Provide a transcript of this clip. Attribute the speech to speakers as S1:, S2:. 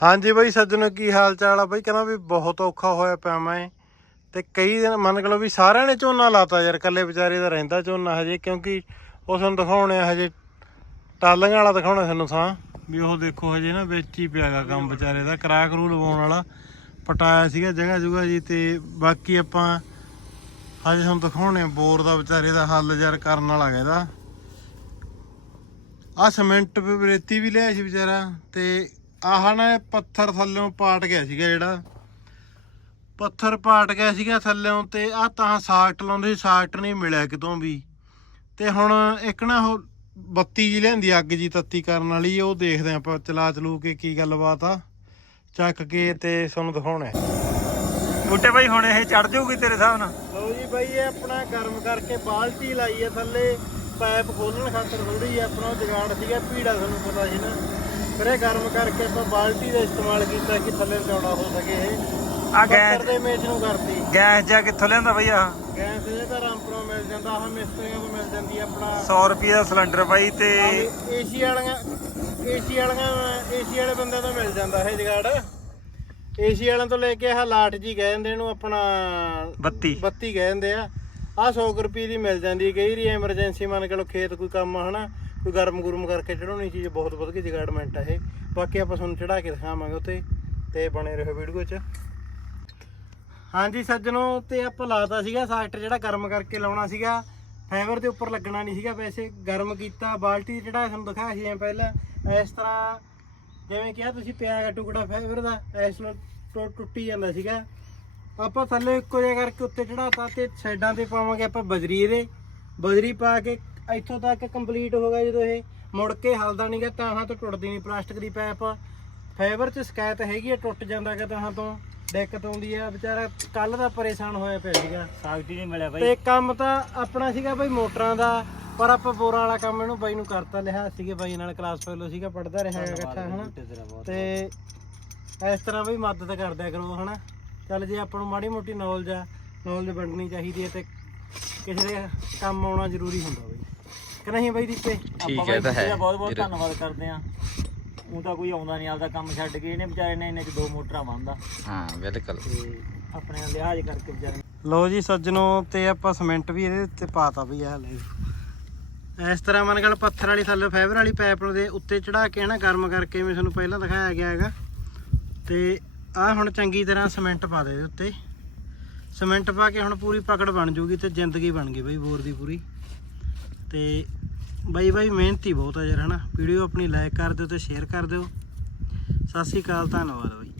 S1: ਹਾਂਜੀ ਬਾਈ ਸੱਜਣੋ, ਕੀ ਹਾਲ ਚਾਲ ਆ ਬਾਈ? ਕਹਿੰਦਾ ਵੀ ਬਹੁਤ ਔਖਾ ਹੋਇਆ ਪਿਆ ਮੈਂ, ਤੇ ਕਈ ਦਿਨ ਮੰਨ ਕੇ ਲਓ ਵੀ ਸਾਰਿਆਂ ਨੇ ਝੋਨਾ ਲਾਤਾ ਯਾਰ, ਇਕੱਲੇ ਵਿਚਾਰੇ ਦਾ ਰਹਿੰਦਾ ਝੋਨਾ ਹਜੇ, ਕਿਉਂਕਿ ਉਹ ਤੁਹਾਨੂੰ ਦਿਖਾਉਣੇ ਆ ਹਜੇ ਟਾਲੀਆਂ ਵਾਲਾ ਦਿਖਾਉਣਾ ਤੁਹਾਨੂੰ ਥਾਂ ਵੀ। ਉਹ ਦੇਖੋ ਹਜੇ ਨਾ ਵਿੱਚ ਹੀ ਪਿਆਗਾ ਕੰਮ ਵਿਚਾਰੇ ਦਾ, ਕਰਾ ਕਰੂ ਲਵਾਉਣ ਵਾਲਾ ਪਟਾਇਆ ਸੀਗਾ ਜਗ੍ਹਾ ਜੁਗਾ ਜੀ। ਤੇ ਬਾਕੀ ਆਪਾਂ ਹਜੇ ਤੁਹਾਨੂੰ ਦਿਖਾਉਣੇ ਬੋਰ ਦਾ ਵਿਚਾਰੇ ਦਾ ਹੱਲ ਯਾਰ ਕਰਨ ਵਾਲਾ ਹੈਗਾ। ਆਹ ਸੀਮੈਂਟ ਰੇਤੀ ਵੀ ਲਿਆ ਸੀ ਵਿਚਾਰਾ, ਤੇ ਆਹ ਨਾ ਪੱਥਰ ਥੱਲਿਓਂ ਪਾਟ ਗਿਆ ਸੀਗਾ, ਜਿਹੜਾ ਪੱਥਰ ਪਾਟ ਗਿਆ ਸੀਗਾ ਥੱਲਿਓਂ, ਤੇ ਆਹ ਤਾਂ ਸਾਕਟ ਲਾਉਂਦੇ ਸੀ, ਸਾਕਟ ਨਹੀਂ ਮਿਲਿਆ ਕਿਤੋਂ ਵੀ। ਤੇ ਹੁਣ ਇੱਕ ਨਾ ਉਹ ਬੱਤੀ ਜੀ ਲਿਆਂਦੀ ਅੱਗ ਜੀ ਤੱਤੀ ਕਰਨ ਵਾਲੀ, ਉਹ ਦੇਖਦੇ ਆਪਾਂ ਚਲਾ ਚਲੂ ਕੇ ਕੀ ਗੱਲਬਾਤ ਆ, ਚੱਕ ਕੇ ਤੇ ਤੁਹਾਨੂੰ ਦਿਖਾਉਣਾ।
S2: ਬੂਟੇ ਬਾਈ ਹੁਣ ਇਹ ਚੜ ਜਾਊਗੀ ਤੇਰੇ ਹਿਸਾਬ ਨਾਲ?
S1: ਲਓ ਜੀ ਬਾਈ, ਇਹ ਆਪਣਾ ਗਰਮ ਕਰਕੇ ਬਾਲਟੀ ਲਾਈ ਹੈ ਥੱਲੇ, ਪਾਈਪ ਖੋਲਣ ਖਾਤਰ ਥੋੜੀ ਆਪਣਾ ਉਹ ਜਗਾੜ ਸੀਗਾ ਭੀੜਾ, ਤੁਹਾਨੂੰ ਪਤਾ ਸੀ ਨਾ। ਫਿਰ ਇਹ ਗਰਮ ਕਰਕੇ ਆਪਾਂ ਬਾਲਟੀ ਦਾ ਇਸਤੇਮਾਲ ਕੀਤਾ ਕਿ ਥੱਲੇ ਚੌੜਾ ਹੋ ਸਕੇ। ਇਹ
S2: ਆ ਗੈਸ
S1: ਦੇ ਮੇਚ ਨੂੰ ਕਰਤੀ।
S2: ਗੈਸ ਜਾ ਕਿੱਥੋਂ ਲਿਆਂਦਾ ਬਈ? ਆ
S1: ਗੈਸ ਇਹ ਤਾਂ ਰਾਮਪੁਰੋਂ ਮਿਲ ਜਾਂਦਾ, ਆਹ ਮਿਸਤਰੀਆਂ ਤੋਂ ਮਿਲ ਜਾਂਦੀ ਆਪਣਾ
S2: 100 ਰੁਪਏ ਦਾ ਸਿਲੰਡਰ ਬਾਈ। ਤੇ
S1: ਏਸੀ ਵਾਲੇ ਬੰਦਿਆਂ ਤੋਂ ਮਿਲ ਜਾਂਦਾ ਇਹ ਜਗਾੜ। ਏਸੀ ਵਾਲਿਆਂ ਤੋਂ ਲੈ ਕੇ ਆਹ ਲਾਟ ਜੀ ਕਹਿ ਦਿੰਦੇ ਇਹਨੂੰ, ਆਪਣਾ ਬੱਤੀ ਕਹਿ ਦਿੰਦੇ ਆ। ਆਹ 100 ਰੁਪਏ ਦੀ ਮਿਲ ਜਾਂਦੀ। ਕਈ ਵਾਰੀ ਐਮਰਜੈਂਸੀ ਮੰਨ ਕੇ ਲਓ ਖੇਤ ਕੋਈ ਕੰਮ ਆ ਹਨਾ, ਕੋਈ ਗਰਮ ਗੁਰਮ ਕਰਕੇ ਚੜਾਉਣੀ ਚੀਜ਼, ਬਹੁਤ ਵਧੀਆ ਜਗਾੜਮੈਂਟ ਆ ਇਹ। ਬਾਕੀ ਆਪਾਂ ਤੁਹਾਨੂੰ ਚੜਾ ਕੇ ਦਿਖਾਵਾਂਗੇ ਉੱਤੇ, ਤੇ ਬਣੇ ਰਹੋ ਵੀਡੀਓ 'ਚ। ਹਾਂਜੀ ਸੱਜਣੋ, ਤੇ ਆਪਾਂ ਲਾਤਾ ਸੀਗਾ ਸਾਕਟ, ਜਿਹੜਾ ਗਰਮ ਕਰਕੇ ਲਾਉਣਾ ਸੀਗਾ, ਫਾਈਬਰ ਦੇ ਉੱਪਰ ਲੱਗਣਾ ਨਹੀਂ ਸੀਗਾ। ਵੈਸੇ ਗਰਮ ਕੀਤਾ, ਬਾਲਟੀ ਚੜਾਇਆ, ਤੁਹਾਨੂੰ ਦਿਖਾਇਆ ਸੀ ਪਹਿਲਾਂ। ਇਸ ਤਰ੍ਹਾਂ ਜਿਵੇਂ ਕਿਹਾ ਤੁਸੀਂ, ਪਿਆ ਗਾ ਟੁਕੜਾ ਫਾਈਬਰ ਦਾ, ਇਸ ਨਾਲ ਟੁੱਟੀ ਜਾਂਦਾ ਸੀਗਾ। ਆਪਾਂ ਥੱਲੇ ਇੱਕੋ ਜਿਹਾ ਕਰਕੇ ਉੱਤੇ ਚੜਾਤਾ, ਤੇ ਸਾਈਡਾਂ ਤੇ ਪਾਵਾਂਗੇ ਆਪਾਂ ਬਜਰੀ। ਇਹਦੇ ਬਜਰੀ ਪਾ ਕੇ ਇੱਥੋਂ ਤੱਕ ਕੰਪਲੀਟ ਹੋ ਗਿਆ। ਜਦੋਂ ਇਹ ਮੁੜ ਕੇ ਹਲਦਾ ਨਹੀਂਗਾ, ਤਾਹਾਂ ਤੋਂ ਟੁੱਟਦੀ ਨਹੀਂ ਪਲਾਸਟਿਕ ਦੀ ਪਾਈਪ। ਫਾਈਬਰ 'ਚ ਸ਼ਿਕਾਇਤ ਹੈਗੀ ਆ, ਟੁੱਟ ਜਾਂਦਾ ਕਿ ਤਾਹਾਂ ਤੋਂ ਦਿੱਕਤ ਆਉਂਦੀ ਆ। ਵਿਚਾਰਾ ਕੱਲ ਦਾ ਪਰੇਸ਼ਾਨ ਹੋਇਆ ਪਿਆ ਸੀਗਾ,
S2: ਸਾਕਟ ਨਹੀਂ ਮਿਲਿਆ ਬਾਈ।
S1: ਤੇ ਕੰਮ ਤਾਂ ਆਪਣਾ ਸੀਗਾ ਬਾਈ ਮੋਟਰਾਂ ਦਾ, ਪਰ ਆਪਾਂ ਬੋਰਾਂ ਵਾਲਾ ਕੰਮ ਇਹਨੂੰ ਬਾਈ ਨੂੰ ਕਰਤਾ। ਲਿਆ ਸੀਗੇ ਬਾਈ ਨਾਲ, ਕਲਾਸ ਫੈਲੋ ਸੀਗਾ, ਪੜ੍ਹਦਾ ਰਿਹਾ ਇਕੱਠਾ ਹਨਾ। ਤੇ ਇਸ ਤਰ੍ਹਾਂ ਬਈ ਮਦਦ ਕਰਦਿਆ ਕਰੋ ਹਨਾ। ਚੱਲ ਜੇ ਆਪਾਂ ਨੂੰ ਮਾੜੀ ਮੋਟੀ ਨੌਲੇਜ ਵੰਡਣੀ ਚਾਹੀਦੀ ਹੈ, ਤੇ ਕਿਸੇ ਦੇ ਕੰਮ ਆਉਣਾ ਜ਼ਰੂਰੀ ਹੁੰਦਾ ਬਾਈ, ਕਿ ਨਹੀਂ ਬਾਈ ਦੀਪੇ?
S2: ਠੀਕ ਹੈ, ਤਾਂ ਹੈ। ਬਹੁਤ ਬਹੁਤ ਧੰਨਵਾਦ ਕਰਦੇ ਆ। ਉਹ ਤਾਂ ਕੋਈ ਆਉਂਦਾ ਨਹੀਂ, ਆਪਦਾ ਕੰਮ ਛੱਡ ਕੇ ਇਹਨੇ ਵਿਚਾਰੇ ਨੇ ਇੰਨੇ 'ਚ 2 ਮੋਟਰਾਂ ਬੰਨਦਾ। ਹਾਂ ਬਿਲਕੁਲ, ਆਪਣੇ ਨਾਲ ਲਿਹਾਜ਼ ਕਰਕੇ ਵਿਚਾਰੇ।
S1: ਲਓ ਜੀ ਸੱਜਣੋ, ਤੇ ਆਪਾਂ ਸੀਮੈਂਟ ਵੀ ਇਹਦੇ ਉੱਤੇ ਪਾਤਾ ਬਈ। ਹਲੇ ਇਸ ਤਰ੍ਹਾਂ ਮਨ ਗੱਲ ਪੱਥਰ ਵਾਲੀ ਥੱਲੇ ਫਾਈਬਰ ਵਾਲੀ ਪਾਈਪ ਦੇ ਉੱਤੇ ਚੜਾ ਕੇ ਨਾ ਗਰਮ ਕਰਕੇ, ਜਿਵੇਂ ਤੁਹਾਨੂੰ ਪਹਿਲਾਂ ਦਿਖਾਇਆ ਗਿਆ ਹੈਗਾ। ਤੇ ਆਹ ਹੁਣ ਚੰਗੀ ਤਰ੍ਹਾਂ ਸੀਮੈਂਟ ਪਾ ਦੇ ਇਹਦੇ ਉੱਤੇ। ਸੀਮੈਂਟ ਪਾ ਕੇ ਹੁਣ ਪੂਰੀ ਪਕੜ ਬਣ ਜੂਗੀ, ਤੇ ਜ਼ਿੰਦਗੀ ਬਣ ਗਈ ਬਈ ਬੋਰ ਦੀ ਪੂਰੀ। ਤੇ ਬਾਈ ਮਿਹਨਤੀ ਬਹੁਤ ਆ ਯਾਰ ਹਨਾ। ਵੀਡੀਓ ਆਪਣੀ ਲਾਈਕ ਕਰ ਦਿਓ ਤੇ ਸ਼ੇਅਰ ਕਰ ਦਿਓ। ਸਤਿ ਸ਼੍ਰੀ ਅਕਾਲ, ਧੰਨਵਾਦ ਬਾਈ।